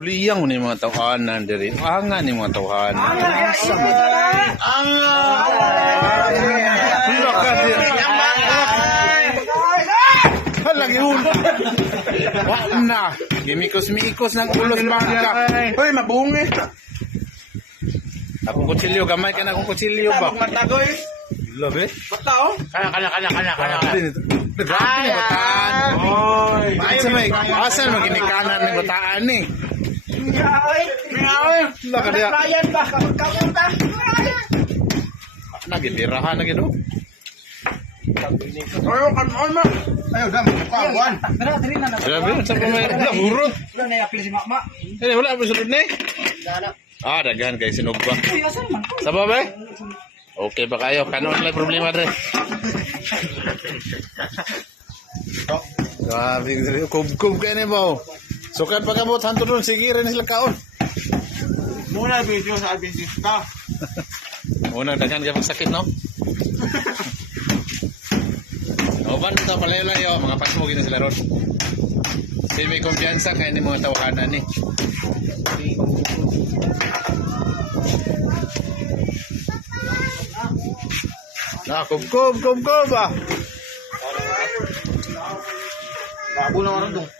Liyang ni mga tawanan diri. Anga ni mga tawanan. Asa man. Pila ka diri. Halang yun. Wa na. Gimikos-mikos ng ulos bangka. Hoy, mabungi. Akong kutsilyo, gamay ka na akong kutsilyo ba? Matagoy. Labi? Bata oh. Kana. Grabe ni bataan. Oy. Asan maginikanan ng bataan ni? Oy. Laka dia. Bayan ba kapag ka? Nagitirahan na gino. Oy, kan ma. Ayo dam, kawan. Grabe, sa pamay. Burot. Wala na apil si mama. Wala pa sulod ni. Daghan kay sinugba. Sa babay? Okay ba kayo? Kanon lang problema dre. Grabe, kub ka ni ba? So kaya pagkabot hanto doon, sige rin sila kaon. Muna video sa business ka. Unang daghan ka sakit, no? Oban ito palayo-layo, mga pasmugin na sila ron. Kasi may kumpiyansa kaya ni mga tawahanan ni. Kub ah. Bago na ron dong.